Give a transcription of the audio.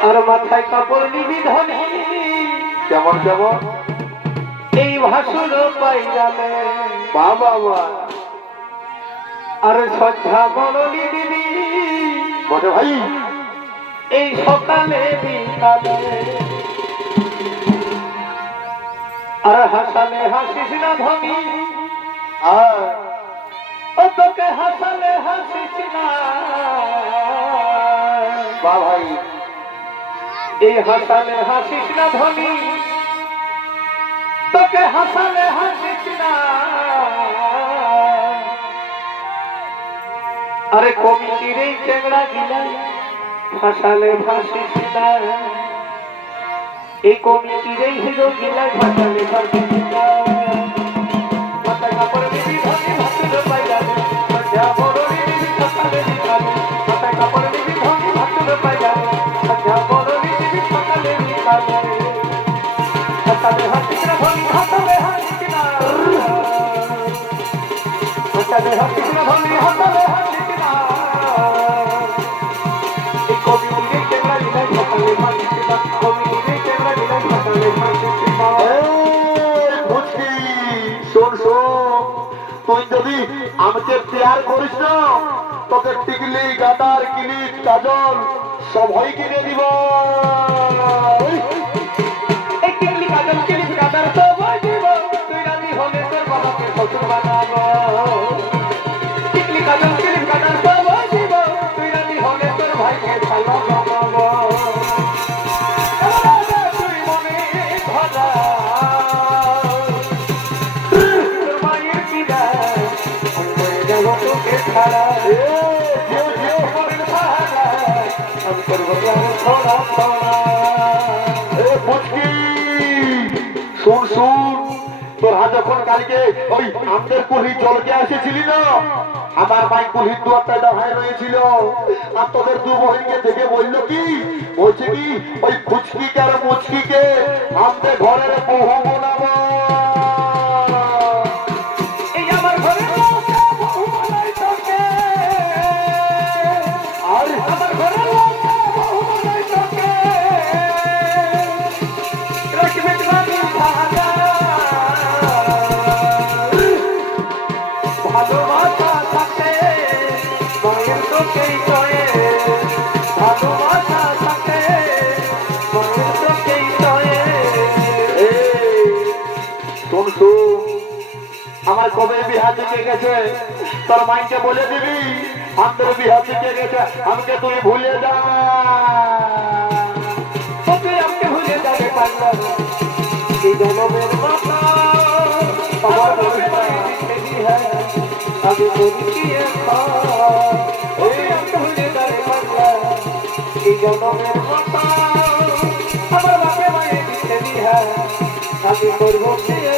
আর মাথায় কাপড় নিবি ধনি কেমন কেমন এই ভাসুর পাইজামে বাবা বাবা আর শ্রদ্ধা মরলি দিবি বটে ভাই এই সকালে বিকালে আর হাসালে হাসিস না ধনি আর ও তোকে হাসালে হাসিস না বা ভাই এই হাসালে হাসিস না ধনি তোকে হাসালে হাসিস না আরে কমিটির এই চেংড়া গিলাই হাসালে হাসিস না এই কমিটির এই হিরো গিলাই হাসালে হাসিস না মাথায় কাপড় দিবি ধনি ভাসুর পাইজামে সন্ধ্যা বড়লি দিবি সকালে বিকালে মাথায় কাপড় দিবি ধনি ভাসুর পাইজামে সন্ধ্যা বড়লি দিবি সকালে বিকালে হাসালে হাসিস না ধনি হাসালে হাসিস না হাসালে হাসিস না ধনি হাসালে হাসিস না এই কমিটির চেংড়া গিলাই হাসালে হাসিস না কমিটির চেংড়া গিলাই হাসালে হাসিস না বুঝছি শোন শোন তুই যদি আমাকে প্যার করিস না তোকে টিকলি গাটার কিলিপ কাজল সবই কিনে দিব এই টিকলি কাজল কিলিপ কাটার তো বই দিব তুই রাজি হলে তোর বাবাকে শ্বশুর বানাবো টিকলি কাজল কিলিপ কাটার তো বই দিব তুই রাজি হলে তোর ভাইকে ভালো বানাবো তুই মনে ভরা তোর মায়ের কিরা আমি যাব তোকে ছাড়া মনের সাহারা আমি করবো ছোড়া ছোড়া শোন শোন তোর হাত যখন কালকে ওই আমাদের কুলি জলকে এসেছিলি না আমার মাই কুলির দুয়ারটায় দাঁড়ায় রয়েছিল আর তোদের দু বহিনকে দেখে বললো কি বলছে কি ওই ফুচকিকে আর মুচকিকে আমাদের ঘরের বহু বোনাবো এই আমার ঘরে লোকা বহু বানাই তোকে আর আমার ঘরে লোকা বহু বানাই তোকে রাখবে রানী ভাগা ভালোবাসা থাকে মায়ের তোকেই কয়ে ভালোবাসা থাকে মায়ের তোকেই কয়ে শোন শোন আমার কবে বিহা থেকে গেছে তোর মাইকে বলে দিবি আমাদের বিহা থেকে গেছে আমাকে তুই ভুলে যা তোকে আমাকে ভুলে যাবে পাগলা এই জনমের মাতা আমার মনে খেলি হ্যাঁ আগে বলিয়ে ওকে আমাকে ভুলে যাবে পাগলা এই জনমের মাতা আমার বাপে মায়ে খেলি হ্যাঁ আগে করবো বিয়ে